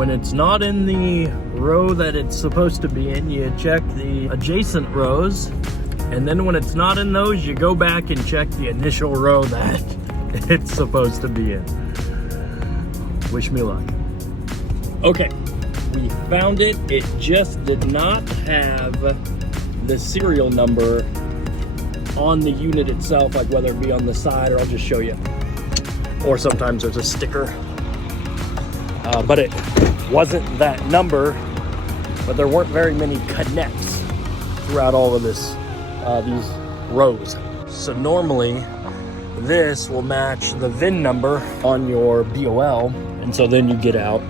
when it's not in the row that it's supposed to be in, you check the adjacent rows. And then when it's not in those, you go back and check the initial row that it's supposed to be in. Wish me luck. Okay, we found it. It just did not have the serial number on the unit itself, like whether it be on the side, or I'll just show you. Or sometimes there's a sticker. But it wasn't that number, but there weren't very many connects throughout all of this, these rows. So normally this will match the VIN number on your BOL, and so then you get out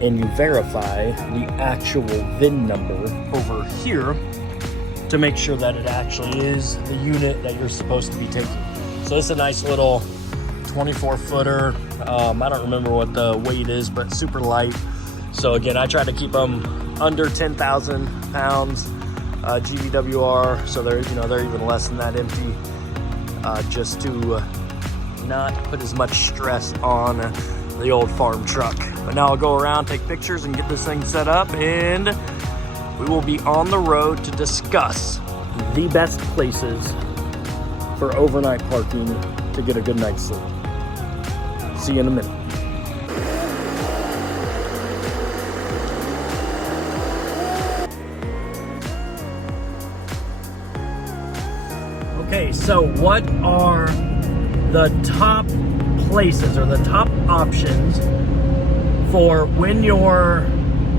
and you verify the actual VIN number over here to make sure that it actually is the unit that you're supposed to be taking. So it's a nice little 24 footer. I don't remember what the weight is, but super light. So again, I try to keep them under 10,000 pounds GVWR, so they're even less than that empty, just to not put as much stress on the old farm truck. But now I'll go around, take pictures, and get this thing set up, and we will be on the road to discuss the best places for overnight parking to get a good night's sleep. See you in a minute. Okay, so what are the top places or the top options for when you're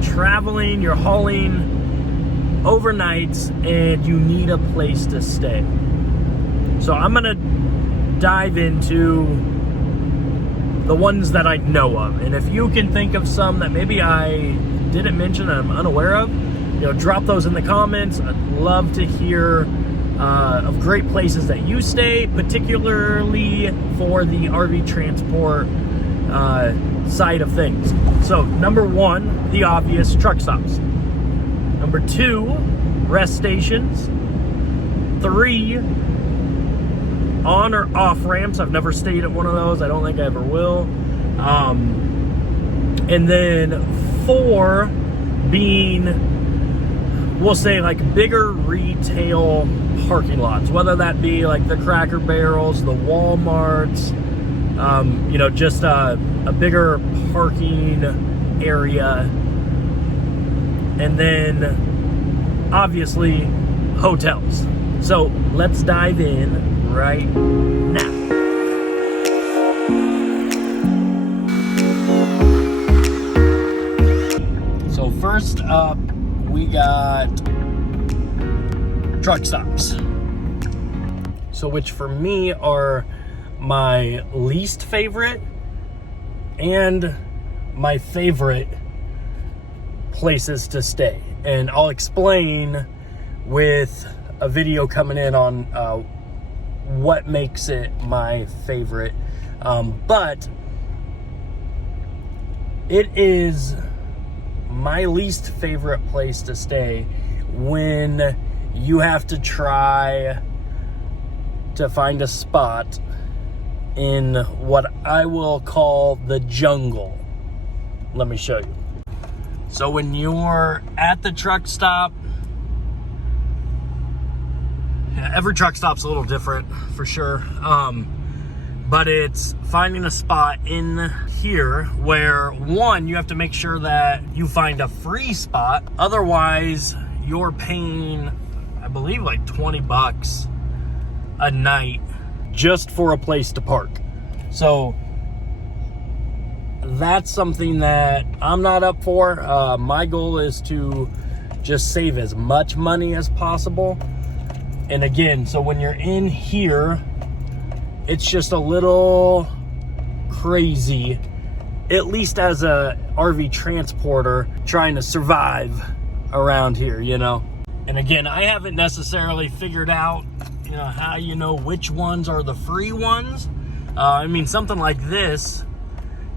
traveling, you're hauling overnights, and you need a place to stay? So I'm gonna dive into the ones that I know of, and if you can think of some that maybe I didn't mention that I'm unaware of, drop those in the comments. I'd love to hear of great places that you stay, particularly for the RV transport side of things. So number one, the obvious, truck stops. Number two, rest stations. 3, on or off ramps. I've never stayed at one of those. I don't think I ever will. And then 4 being, we'll say, like bigger retail parking lots, whether that be like the Cracker Barrels, the Walmarts, just a bigger parking area. And then obviously hotels. So let's dive in right now. So first up, we got truck stops. So which for me are my least favorite and my favorite places to stay. And I'll explain with a video coming in on what makes it my favorite. But it is my least favorite place to stay when you have to try to find a spot in what I will call the jungle. Let me show you. So when you're at the truck stop, every truck stop's a little different for sure, but it's finding a spot in here where, one, you have to make sure that you find a free spot. Otherwise, you're paying, I believe, like $20 a night just for a place to park. So that's something that I'm not up for. My goal is to just save as much money as possible. And again, so when you're in here, it's just a little crazy, at least as a RV transporter trying to survive around here, And again, I haven't necessarily figured out, how which ones are the free ones. Something like this,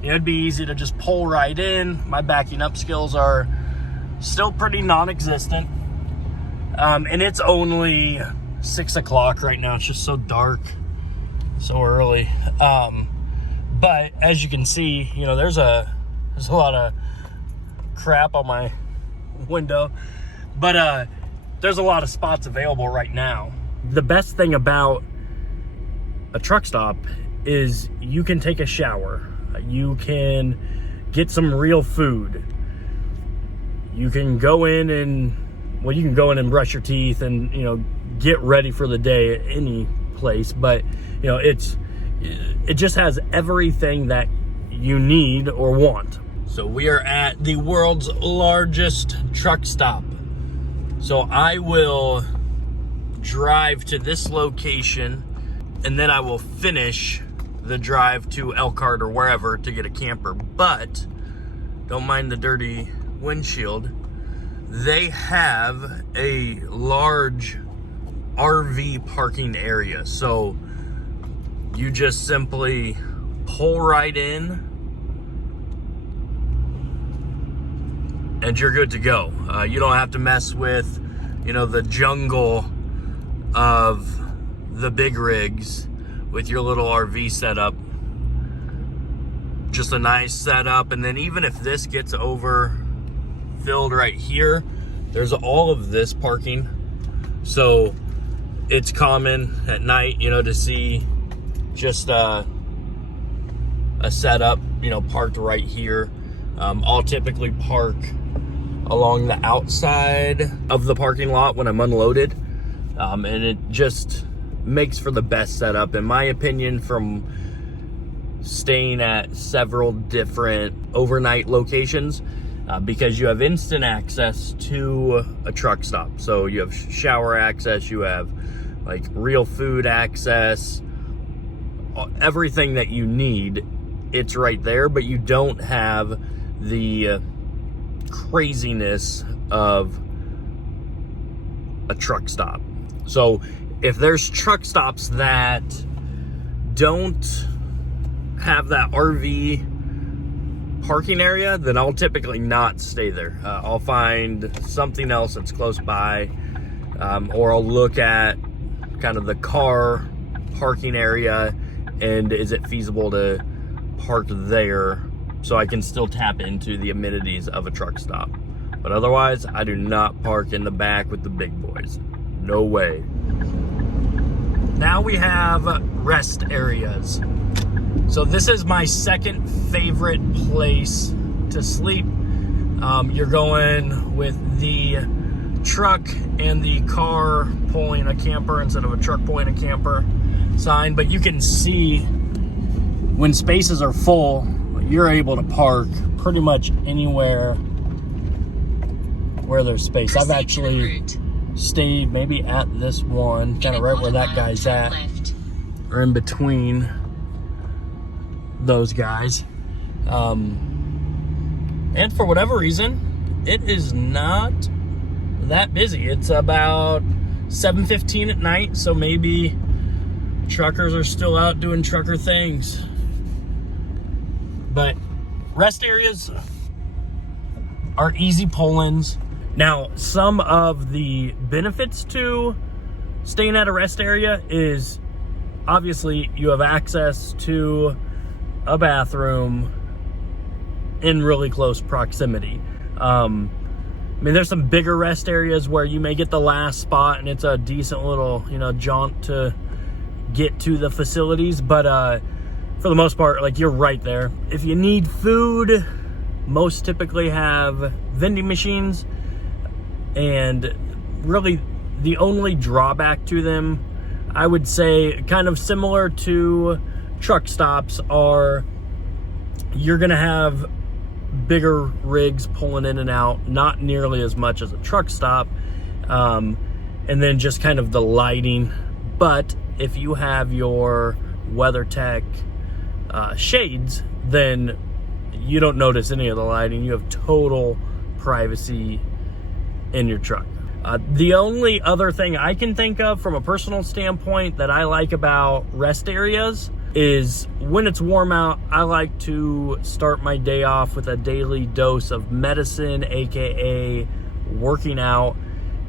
it'd be easy to just pull right in. My backing up skills are still pretty non-existent. And it's only 6 o'clock right now. It's just so dark, so early. But as you can see, there's a lot of crap on my window. But there's a lot of spots available right now. The best thing about a truck stop is you can take a shower. You can get some real food. You can go in and, well, you can go in and brush your teeth and, you know, get ready for the day at any place. But, you know, it just has everything that you need or want. So we are at the world's largest truck stop. So I will drive to this location and then I will finish the drive to Elkhart or wherever to get a camper. But don't mind the dirty windshield. They have a large RV parking area. So you just simply pull right in and you're good to go. You don't have to mess with, you know, the jungle of the big rigs with your little RV setup. Just a nice setup. And then even if this gets overfilled right here, there's all of this parking. So it's common at night, you know, to see just a setup, you know, parked right here. I'll typically park along the outside of the parking lot when I'm unloaded. And it just makes for the best setup, in my opinion, from staying at several different overnight locations, because you have instant access to a truck stop. So you have shower access, you have like real food access, everything that you need, it's right there, but you don't have the craziness of a truck stop. So if there's truck stops that don't have that RV parking area, then I'll typically not stay there. I'll find something else that's close by, or I'll look at kind of the car parking area and is it feasible to park there so I can still tap into the amenities of a truck stop. But otherwise, I do not park in the back with the big boys. No way. Now we have rest areas. So this is my second favorite place to sleep. You're going with the truck and the car pulling a camper instead of a truck pulling a camper sign. But you can see when spaces are full, you're able to park pretty much anywhere where there's space. I've actually stayed maybe at this one, kind of right where that guy's at, or in between those guys. And for whatever reason, it is not that busy. It's about 7:15 at night, so maybe truckers are still out doing trucker things. But rest areas are easy pull-ins. Now, some of the benefits to staying at a rest area is obviously you have access to a bathroom in really close proximity. I mean, there's some bigger rest areas where you may get the last spot and it's a decent little, you know, jaunt to get to the facilities. But for the most part, like, you're right there. If you need food, most typically have vending machines. And really the only drawback to them, I would say, kind of similar to truck stops, are you're gonna have bigger rigs pulling in and out, not nearly as much as a truck stop, and then just kind of the lighting. But if you have your WeatherTech shades, then you don't notice any of the lighting. You have total privacy in your truck. The only other thing I can think of from a personal standpoint that I like about rest areas is when it's warm out, I like to start my day off with a daily dose of medicine, aka working out.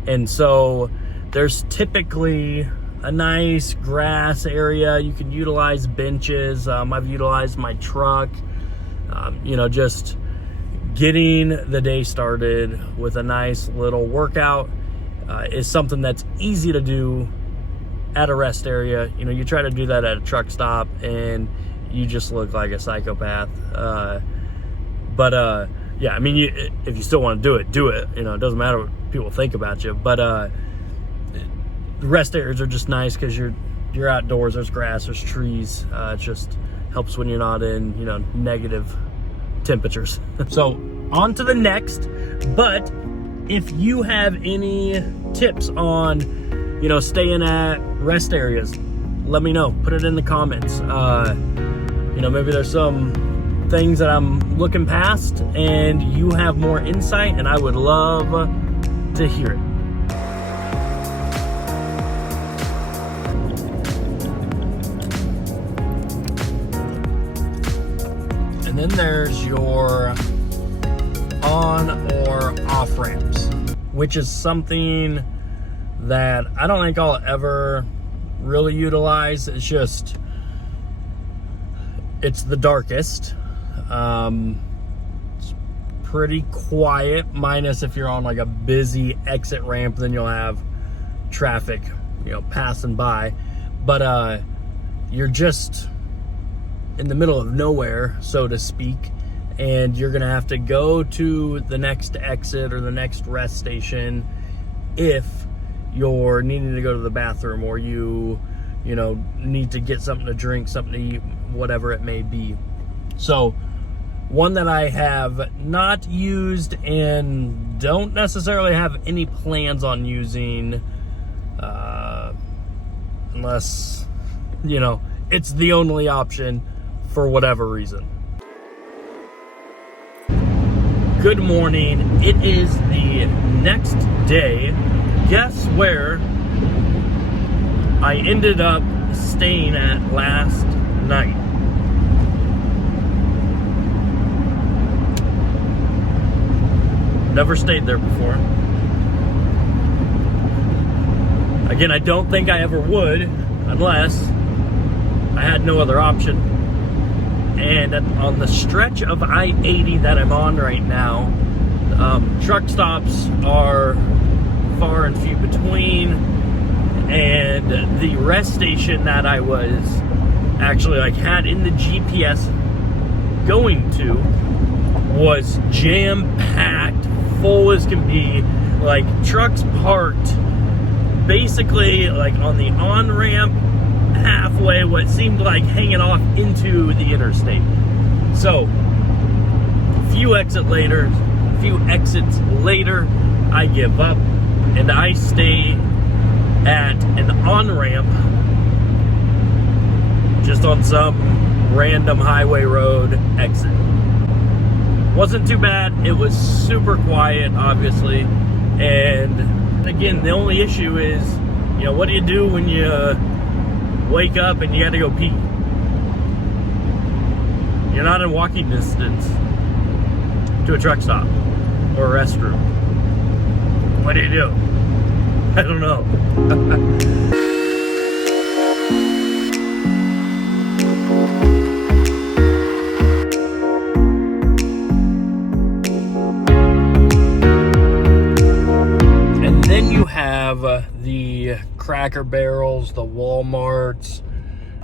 And so there's typically a nice grass area. You can utilize benches. I've utilized my truck, you know, just getting the day started with a nice little workout is something that's easy to do at a rest area. You know, you try to do that at a truck stop and you just look like a psychopath. Yeah, I mean, if you still want to do it. You know, it doesn't matter what people think about you. But the rest areas are just nice because you're outdoors. There's grass, there's trees. It just helps when you're not in, you know, negative temperatures. So on to the next. But if you have any tips on, you know, staying at rest areas, let me know. Put it in the comments. You know, maybe there's some things that I'm looking past and you have more insight, and I would love to hear it. And then there's your on or off ramps, which is something that I don't think I'll ever really utilize. It's just, it's the darkest. It's pretty quiet, minus if you're on like a busy exit ramp, then you'll have traffic, you know, passing by. But you're just in the middle of nowhere, so to speak, and you're gonna have to go to the next exit or the next rest station if you're needing to go to the bathroom, or you know, need to get something to drink, something to eat, whatever it may be. So one that I have not used and don't necessarily have any plans on using, unless, you know, it's the only option for whatever reason. Good morning. It is the next day. Guess where I ended up staying at last night? Never stayed there before. Again, I don't think I ever would unless I had no other option. And on the stretch of I-80 that I'm on right now, truck stops are far and few between, and the rest station that I was actually like had in the GPS going to was jam-packed, full as can be, like trucks parked basically like on the on-ramp, halfway, what seemed like hanging off into the interstate. So a few exits later, I give up and I stay at an on-ramp just on some random highway road exit. Wasn't too bad. It was super quiet, obviously. And again, the only issue is, you know, what do you do when you wake up and you got to go pee? You're not in walking distance to a truck stop or a restroom. What do you do? I don't know. And then you have the Cracker Barrels, the Walmarts.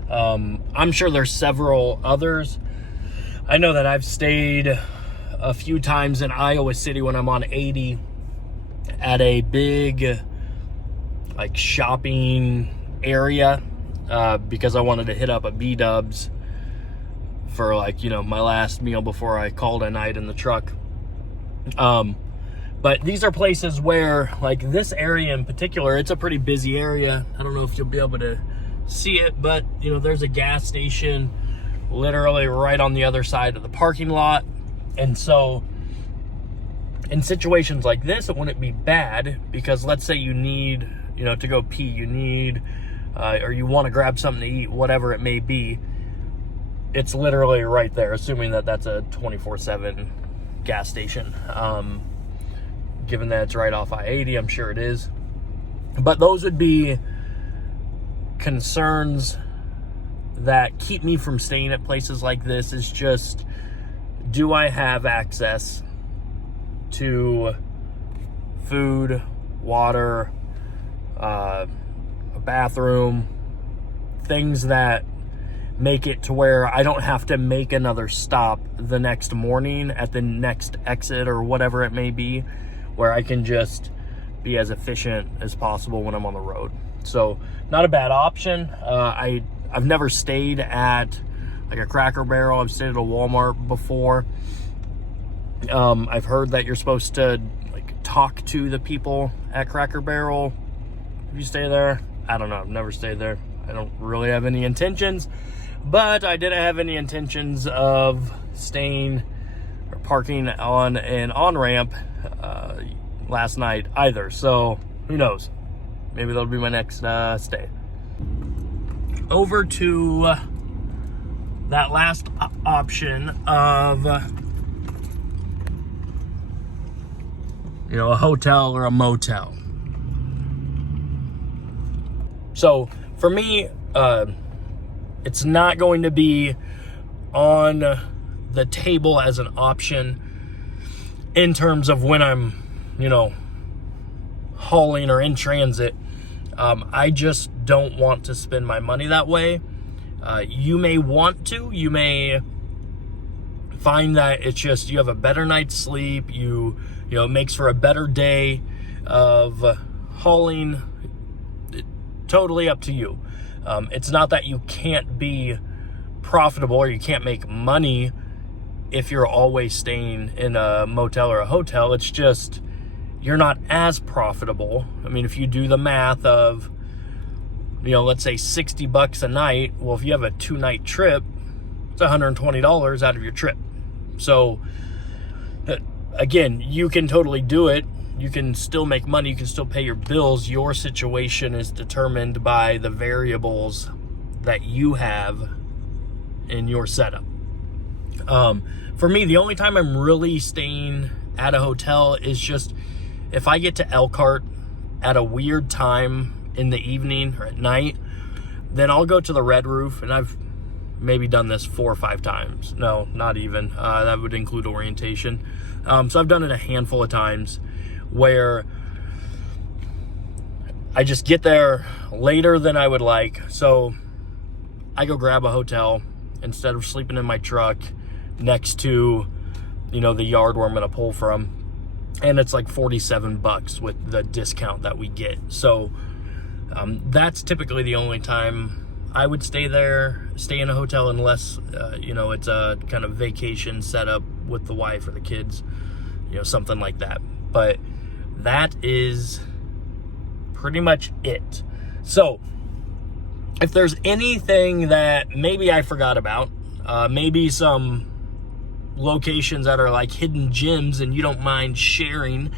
I'm sure there's several others. I know that I've stayed a few times in Iowa City when I'm on 80 at a big like shopping area because I wanted to hit up a B-dubs for, like, you know, my last meal before I called a night in the truck. But these are places where, like this area in particular, it's a pretty busy area. I don't know if you'll be able to see it, but you know, there's a gas station literally right on the other side of the parking lot. And so in situations like this, it wouldn't be bad, because let's say you need, you know, to go pee, you need, or you want to grab something to eat, whatever it may be. It's literally right there, assuming that that's a 24/7 gas station. Given that it's right off I-80, I'm sure it is. But those would be concerns that keep me from staying at places like this, is just, do I have access to food, water, a bathroom, things that make it to where I don't have to make another stop the next morning at the next exit or whatever it may be, where I can just be as efficient as possible when I'm on the road. So not a bad option. I've never stayed at like a Cracker Barrel. I've stayed at a Walmart before. I've heard that you're supposed to like talk to the people at Cracker Barrel if you stay there. I don't know. I've never stayed there. I don't really have any intentions, but I didn't have any intentions of staying or parking on an on-ramp last night either. So who knows? Maybe that'll be my next stay. Over to that last option of, a hotel or a motel. So for me, it's not going to be on the table as an option in terms of when I'm, hauling or in transit. I just don't want to spend my money that way. You may want to. You may find that it's just you have a better night's sleep. It makes for a better day of hauling. Totally up to you. It's not that you can't be profitable or you can't make money if you're always staying in a motel or a hotel. It's just you're not as profitable. I mean, if you do the math of, let's say $60 a night. Well, if you have a 2-night trip, it's $120 out of your trip. So again, you can totally do it. You can still make money. You can still pay your bills. Your situation is determined by the variables that you have in your setup. For me, the only time I'm really staying at a hotel is just if I get to Elkhart at a weird time in the evening or at night, then I'll go to the Red Roof, and I've maybe done this 4 or 5 times. No, not even. That would include orientation. So I've done it a handful of times where I just get there later than I would like. So I go grab a hotel instead of sleeping in my truck next to, the yard where I'm going to pull from. And it's like $47 with the discount that we get. So that's typically the only time I would stay in a hotel unless, it's a kind of vacation setup with the wife or the kids, something like that. But that is pretty much it. So if there's anything that maybe I forgot about, maybe some locations that are like hidden gems and you don't mind sharing,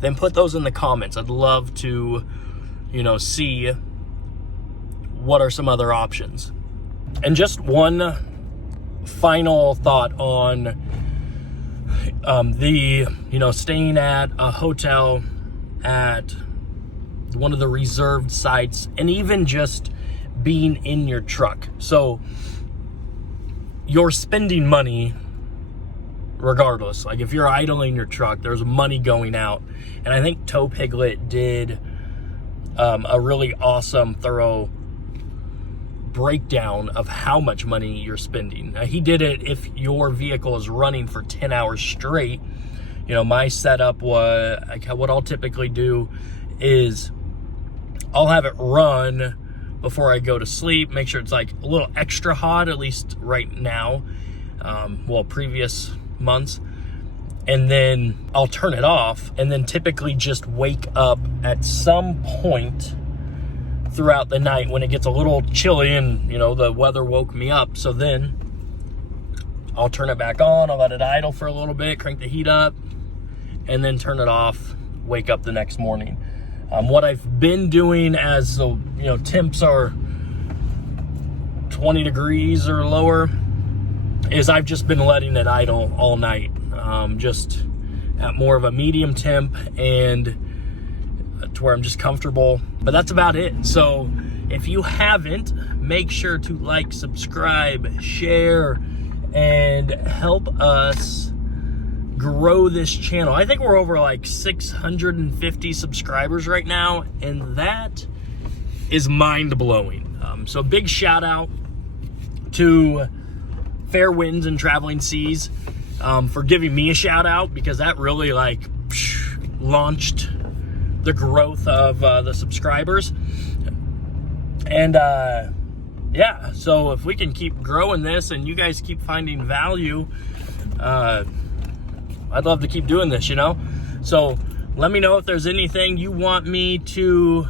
then put those in the comments. I'd love to, see what are some other options. And just one final thought on staying at a hotel at one of the reserved sites, and even just being in your truck. So you're spending money regardless. Like if you're idling your truck, there's money going out. And I think Toe Piglet did a really awesome, thorough breakdown of how much money you're spending. He did it if your vehicle is running for 10 hours straight. My setup was, what I'll typically do is I'll have it run before I go to sleep, make sure it's like a little extra hot, at least right now, previous months, and then I'll turn it off, and then typically just wake up at some point throughout the night when it gets a little chilly and the weather woke me up. So then I'll turn it back on, I'll let it idle for a little bit, crank the heat up, and then turn it off, wake up the next morning. What I've been doing as the temps are 20 degrees or lower is I've just been letting it idle all night, just at more of a medium temp and to where I'm just comfortable. But that's about it. So if you haven't, make sure to like, subscribe, share, and help us grow this channel. I think we're over like 650 subscribers right now, and that is mind-blowing. So big shout out to Fair Winds and Traveling Seas for giving me a shout out, because that really like launched the growth of the subscribers. And yeah, so if we can keep growing this and you guys keep finding value, I'd love to keep doing this, you know? So let me know if there's anything you want me to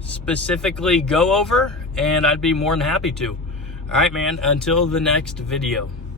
specifically go over, and I'd be more than happy to. All right, man, until the next video.